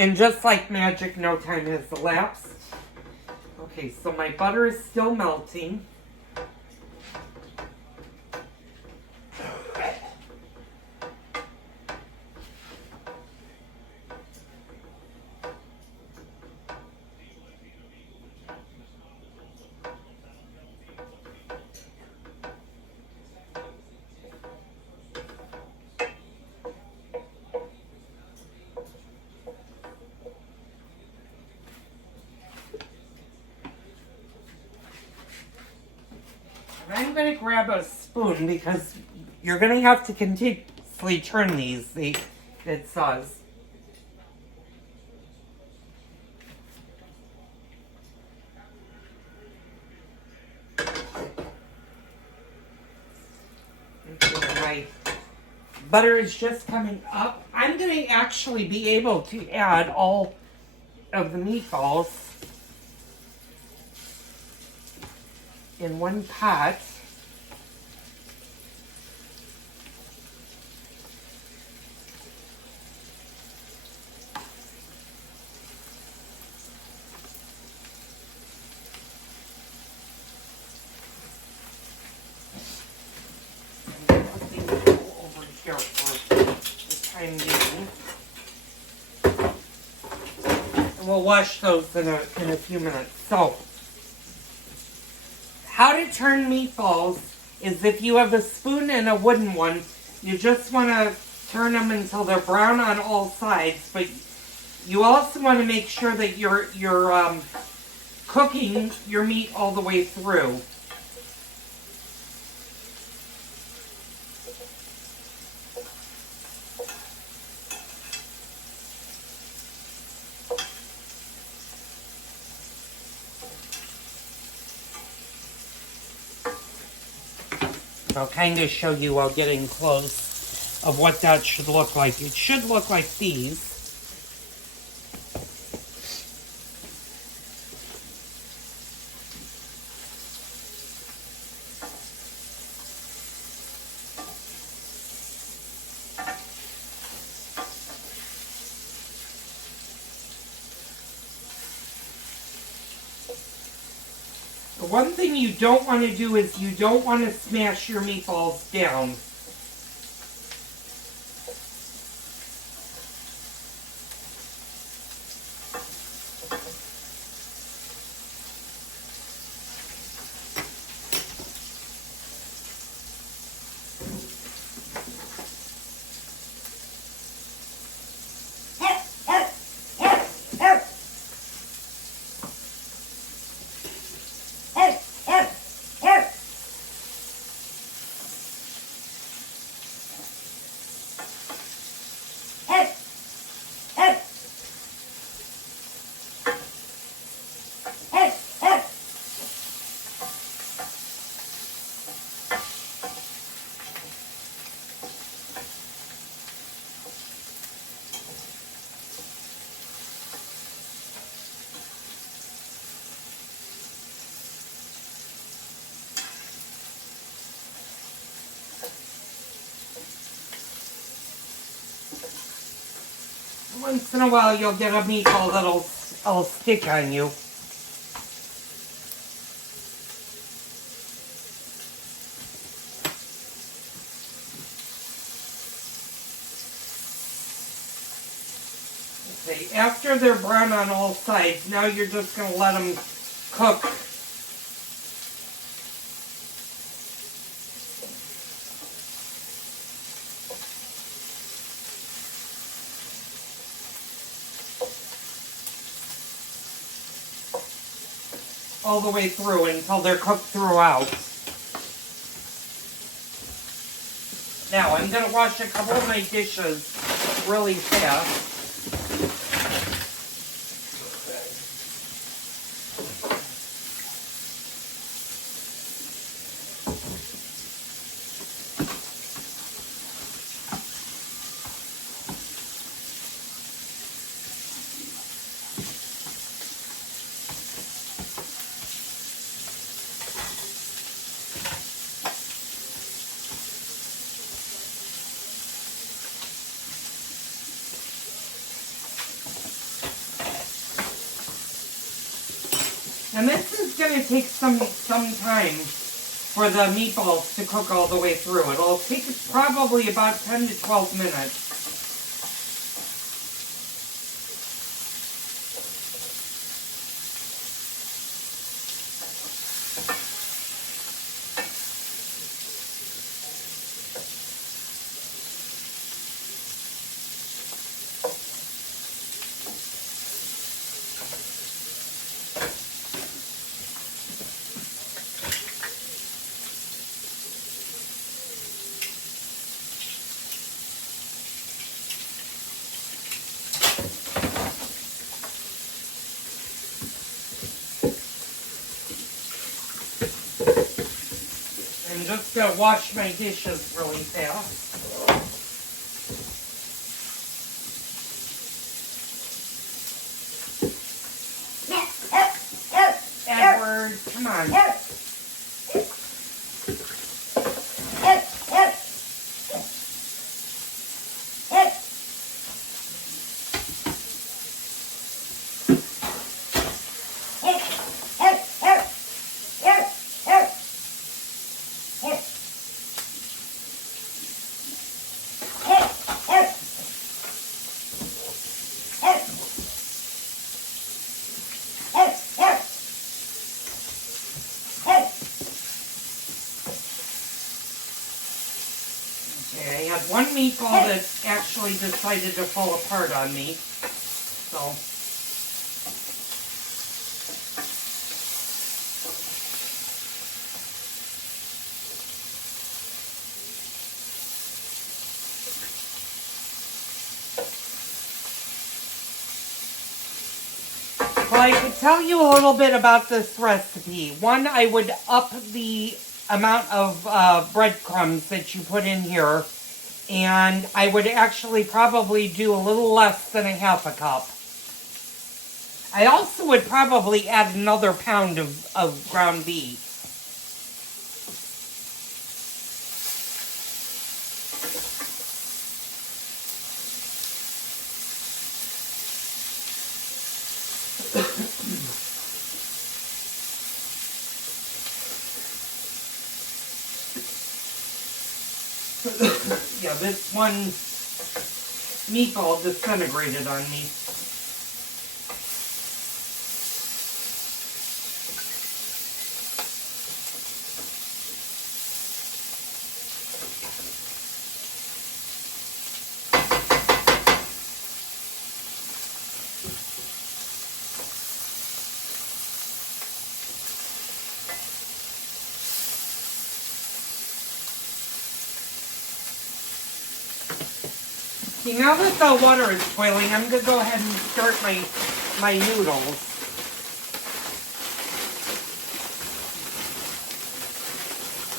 And just like magic, no time has elapsed. Okay, so my butter is still melting. I'm going to grab a spoon because you're going to have to continuously turn these. It says. My butter is just coming up. I'm going to actually be able to add all of the meatballs in one pot. Over here for the time being. And we'll wash those in a few minutes. So, how to turn meatballs is if you have a spoon and a wooden one, you just want to turn them until they're brown on all sides, but you also want to make sure that you're cooking your meat all the way through. I'll kind of show you while getting close of what that should look like. It should look like these. The one thing you don't want to do is you don't want to smash your meatballs down. Once in a while you'll get a meatball that'll stick on you. Okay, after they're brown on all sides, now you're just going to let them cook. All the way through until they're cooked throughout. Now I'm going to wash a couple of my dishes really fast. And this is going to take some time for the meatballs to cook all the way through. It'll take probably about 10 to 12 minutes. I'm just going to wash my dishes really fast. Edward, come on. Okay, I had one meatball that actually decided to fall apart on me. So, well, I could tell you a little bit about this recipe. One, I would up the amount of breadcrumbs that you put in here, and I would actually probably do a little less than a half a cup. I also would probably add another pound of ground beef. Yeah, this one meatball disintegrated on me. See, now that the water is boiling, I'm going to go ahead and start my noodles.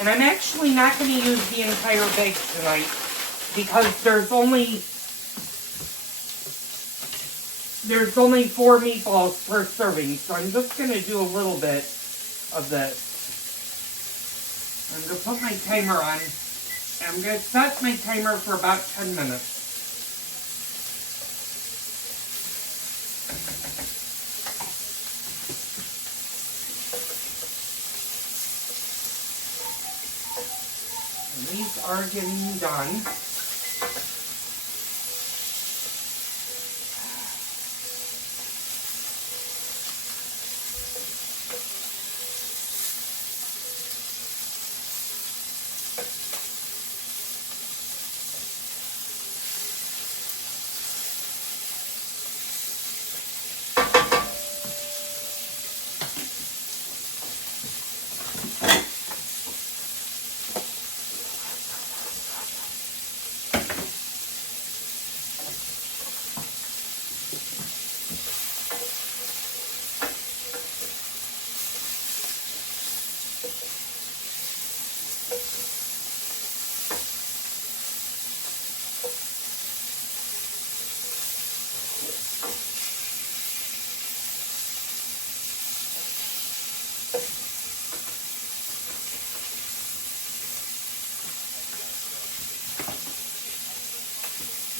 And I'm actually not going to use the entire bag tonight because there's only 4 meatballs per serving, so I'm just going to do a little bit of this. I'm going to put my timer on. I'm going to set my timer for about 10 minutes. And these are getting done.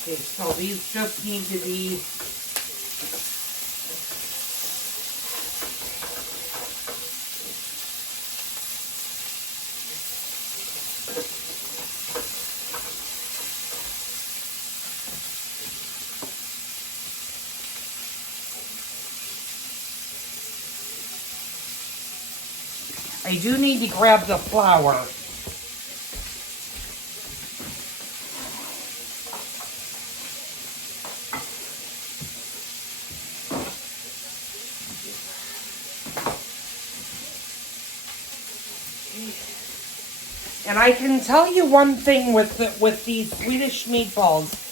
Okay, so these just need to be I do need to grab the flour. And I can tell you one thing with these Swedish meatballs.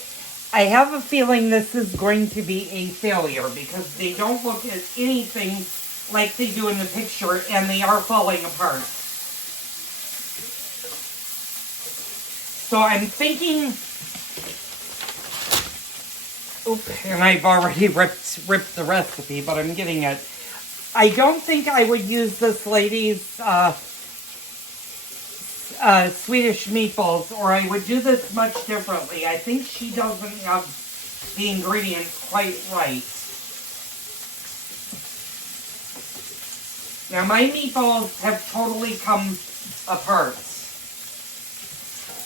I have a feeling this is going to be a failure because they don't look at anything like they do in the picture, and they are falling apart. So I'm thinking, and I've already ripped the recipe, but I'm getting it. I don't think I would use this lady's Swedish meatballs, or I would do this much differently. I think she doesn't have the ingredients quite right. Now my meatballs have totally come apart.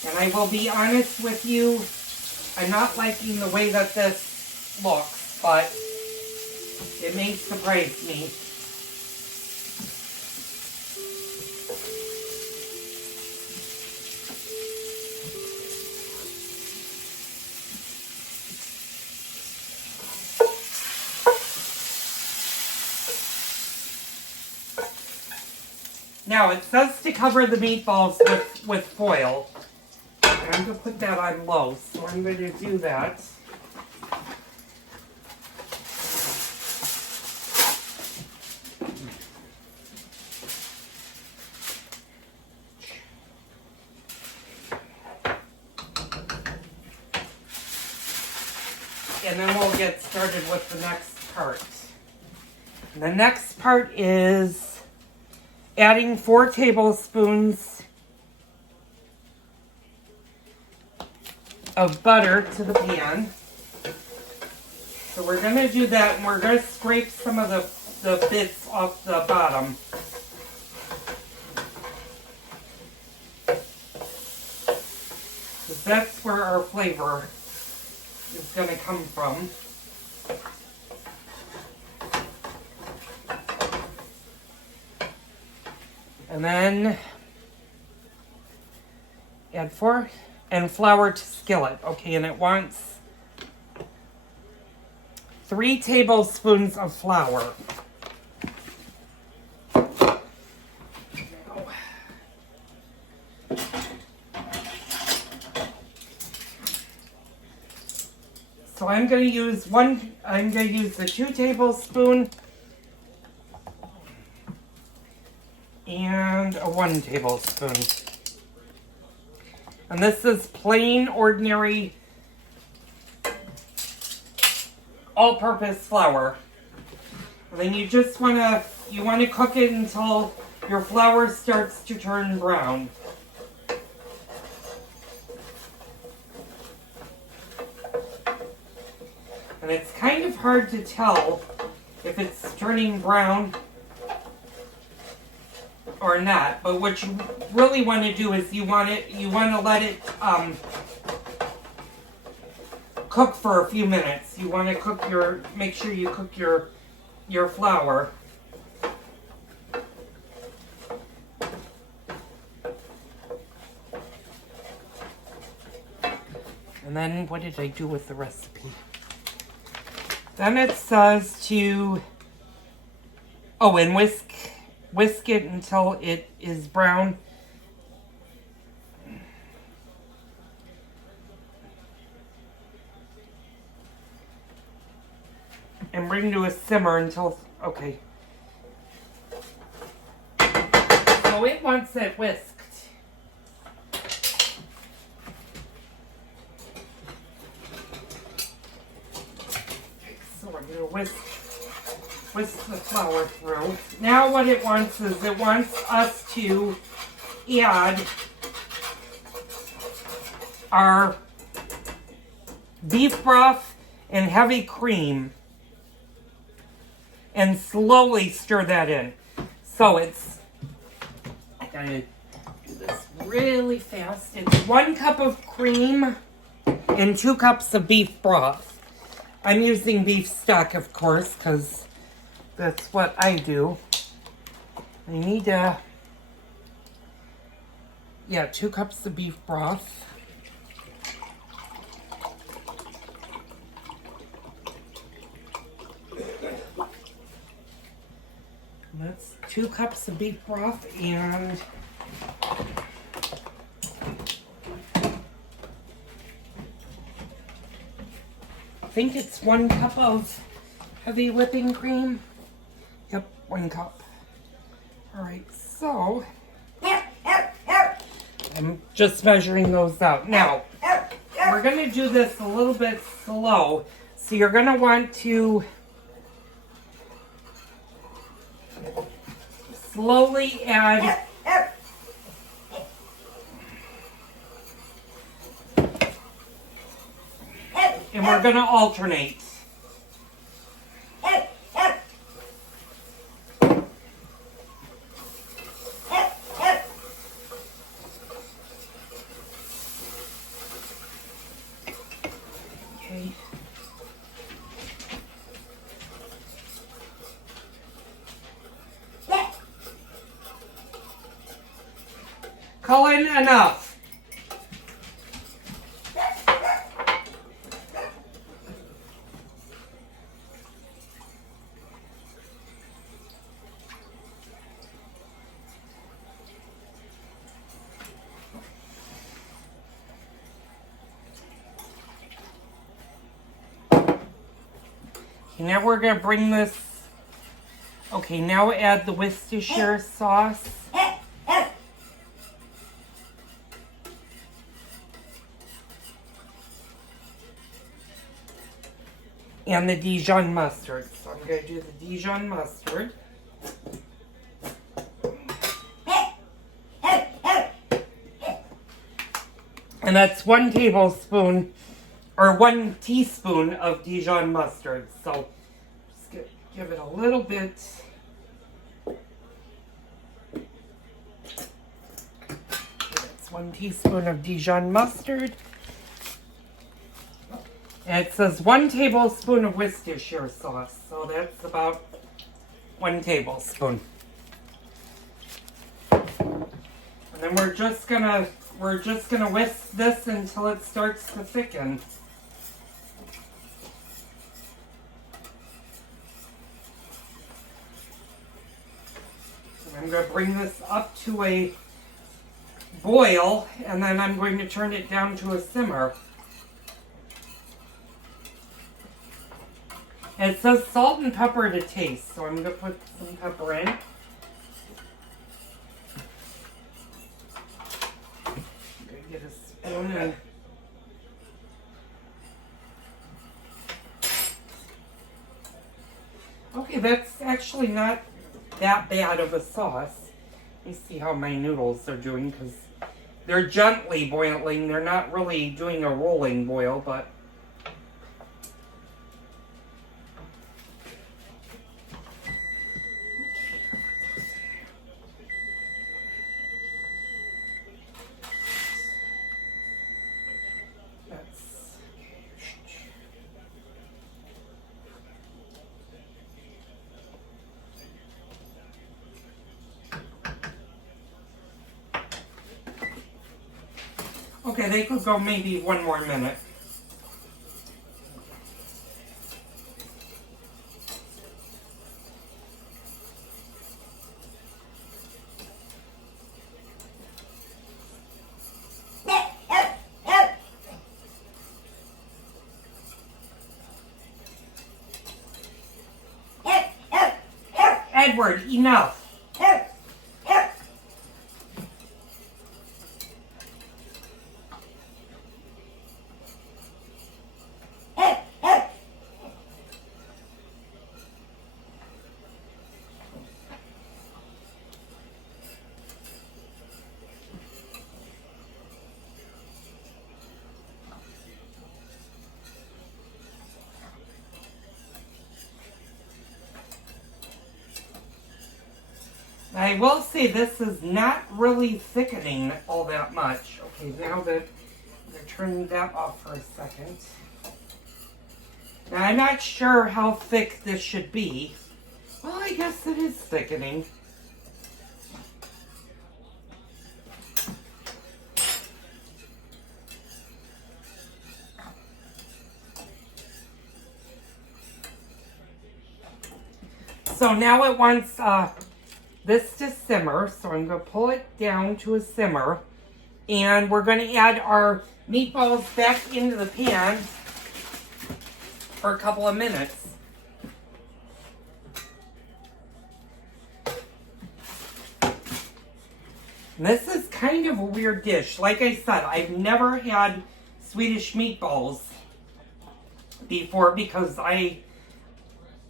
And I will be honest with you, I'm not liking the way that this looks, but it may surprise me. Now, it says to cover the meatballs with foil. And I'm going to put that on low, so I'm going to do that. And then we'll get started with the next part. And the next part is adding 4 tablespoons of butter to the pan. So we're going to do that, and we're going to scrape some of the bits off the bottom. Because that's where our flavor is going to come from. And then add 4 and flour to skillet. Okay, and it wants 3 tablespoons of flour. So I'm going to use the 2 tablespoon and a 1 tablespoon. And this is plain, ordinary, all-purpose flour. And then you just want to cook it until your flour starts to turn brown. And it's kind of hard to tell if it's turning brown or not, but what you really want to do is you want to let it cook for a few minutes. You want to make sure you cook your flour. And then what did I do with the recipe? Then it says to and whisk it until it is brown. And bring to a simmer until, okay. So it wants it whisked. So we're going to whisk the flour through. Now what it wants is it wants us to add our beef broth and heavy cream and slowly stir that in. So I gotta do this really fast. It's 1 cup of cream and 2 cups of beef broth. I'm using beef stock, of course, because that's what I do. I need to Yeah, 2 cups of beef broth. That's 2 cups of beef broth, and I think it's 1 cup of heavy whipping cream. Yep, 1 cup. All right, so I'm just measuring those out. Now, we're going to do this a little bit slow. So you're going to want to slowly add and we're going to alternate. Okay. Colin, enough. Okay, now we're going to bring this. Okay, now add the Worcestershire sauce. And the Dijon mustard. So I'm going to do the Dijon mustard. And that's 1 tablespoon or 1 teaspoon of Dijon mustard. So just give it a little bit. That's 1 teaspoon of Dijon mustard. And it says 1 tablespoon of Worcestershire sauce. So that's about 1 tablespoon. And then we're just gonna whisk this until it starts to thicken. And I'm going to bring this up to a boil, and then I'm going to turn it down to a simmer. And it says salt and pepper to taste, so I'm going to put some pepper in. I'm going to get a spoon and okay, that's actually not that bad of a sauce. Let me see how my noodles are doing, because they're gently boiling. They're not really doing a rolling boil, but okay, they could go maybe 1 more minute. Edward, enough. I will say this is not really thickening all that much. Okay, now that I'm going to turn that off for a second. Now I'm not sure how thick this should be. Well, I guess it is thickening. So now it wants this to simmer. So I'm going to pull it down to a simmer. And we're going to add our meatballs back into the pan for a couple of minutes. And this is kind of a weird dish. Like I said, I've never had Swedish meatballs before because I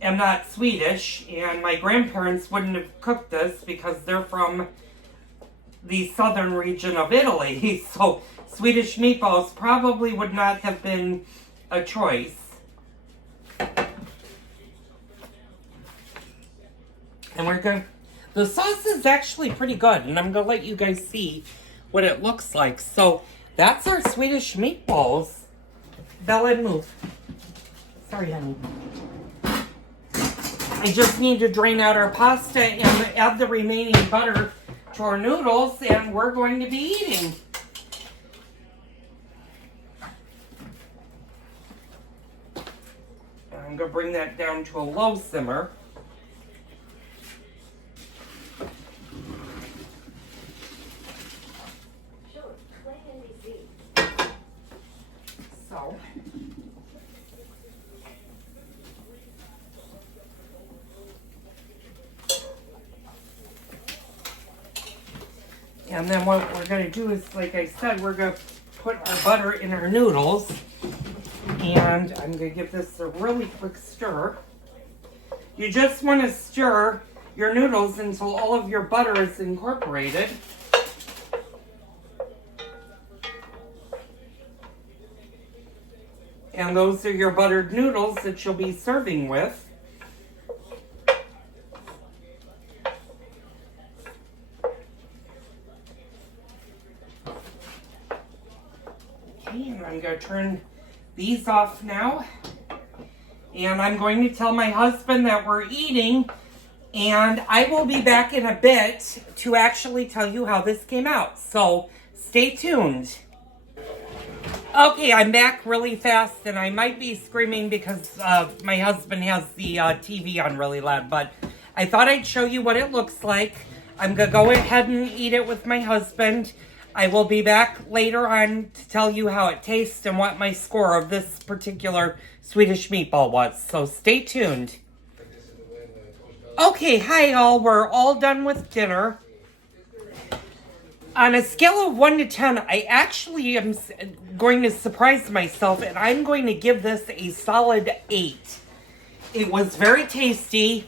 am not Swedish, and my grandparents wouldn't have cooked this because they're from the southern region of Italy. So Swedish meatballs probably would not have been a choice. And we're going to... The sauce is actually pretty good, and I'm going to let you guys see what it looks like. So, that's our Swedish meatballs. Bella, move. Sorry, honey. I just need to drain out our pasta and add the remaining butter to our noodles, and we're going to be eating. I'm going to bring that down to a low simmer. So, and then what we're going to do is, like I said, we're going to put our butter in our noodles. And I'm going to give this a really quick stir. You just want to stir your noodles until all of your butter is incorporated. And those are your buttered noodles that you'll be serving with. Okay, and I'm going to turn these off now. And I'm going to tell my husband that we're eating. And I will be back in a bit to actually tell you how this came out. So stay tuned. Okay, I'm back really fast, and I might be screaming because my husband has the TV on really loud, but I thought I'd show you what it looks like. I'm going to go ahead and eat it with my husband. I will be back later on to tell you how it tastes and what my score of this particular Swedish meatball was, so stay tuned. Okay, hi all, we're all done with dinner. On a scale of 1 to 10, I actually am going to surprise myself, and I'm going to give this a solid 8. It was very tasty.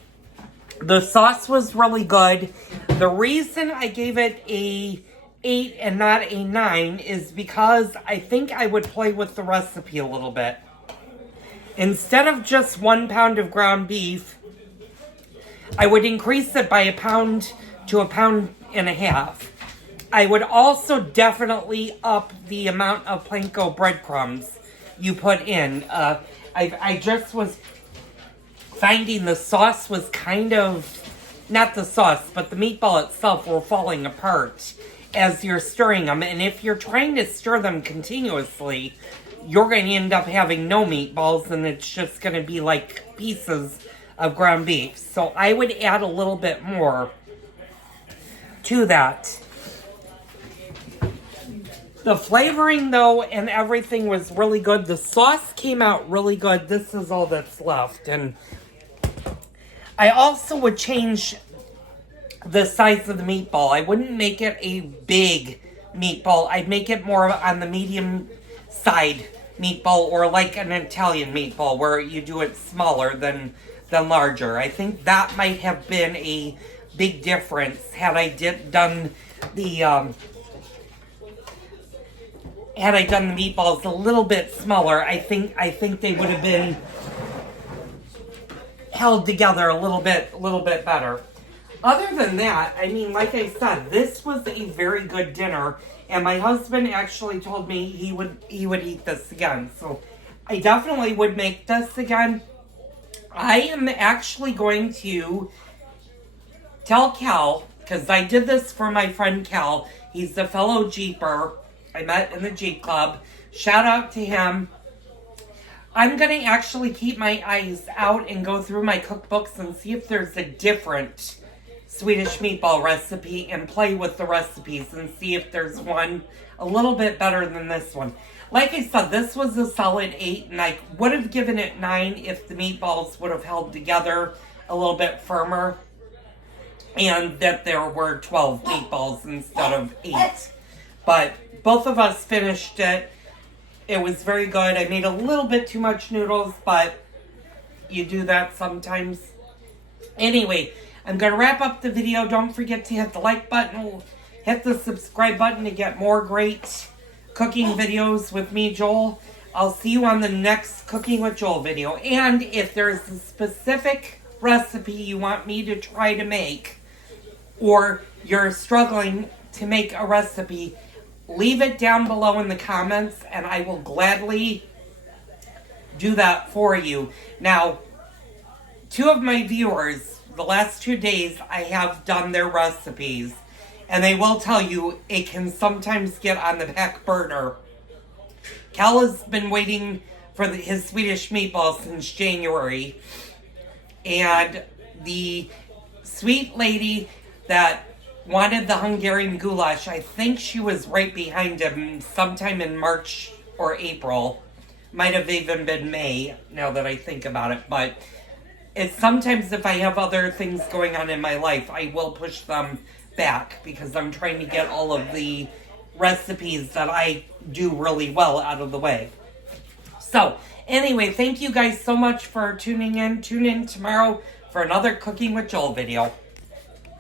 The sauce was really good. The reason I gave it a 8 and not a 9 is because I think I would play with the recipe a little bit. Instead of just 1 pound of ground beef, I would increase it by 1 pound to 1.5 pounds. I would also definitely up the amount of panko breadcrumbs you put in. I just was finding the sauce was kind of, not the sauce, but the meatball itself were falling apart as you're stirring them. And if you're trying to stir them continuously, you're going to end up having no meatballs, and it's just going to be like pieces of ground beef. So I would add a little bit more to that. The flavoring, though, and everything was really good. The sauce came out really good. This is all that's left. And I also would change the size of the meatball. I wouldn't make it a big meatball. I'd make it more on the medium side meatball, or like an Italian meatball where you do it smaller than larger. I think that might have been a big difference had I done the meatballs a little bit smaller. I think they would have been held together a little bit better. Other than that, I mean, like I said, this was a very good dinner, and my husband actually told me he would eat this again. So I definitely would make this again. I am actually going to tell Cal, because I did this for my friend Cal. He's a fellow Jeeper I met in the Jeep Club. Shout out to him. I'm going to actually keep my eyes out and go through my cookbooks and see if there's a different Swedish meatball recipe and play with the recipes and see if there's one a little bit better than this one. Like I said, this was a solid 8, and I would have given it 9 if the meatballs would have held together a little bit firmer and that there were 12 meatballs instead of 8. But both of us finished it. It was very good. I made a little bit too much noodles, but you do that sometimes. Anyway, I'm going to wrap up the video. Don't forget to hit the like button. Hit the subscribe button to get more great cooking videos with me, Joel. I'll see you on the next Cooking with Joel video. And if there's a specific recipe you want me to try to make, or you're struggling to make a recipe, leave it down below in the comments and I will gladly do that for you. Now, 2 of my viewers, the last 2 days, I have done their recipes. And they will tell you it can sometimes get on the back burner. Cal has been waiting for his Swedish meatballs since January. And the sweet lady that wanted the Hungarian goulash, I think she was right behind him sometime in March or April. Might have even been May, now that I think about it. But it's sometimes if I have other things going on in my life, I will push them back because I'm trying to get all of the recipes that I do really well out of the way. So, anyway, thank you guys so much for tuning in. Tune in tomorrow for another Cooking with Joel video.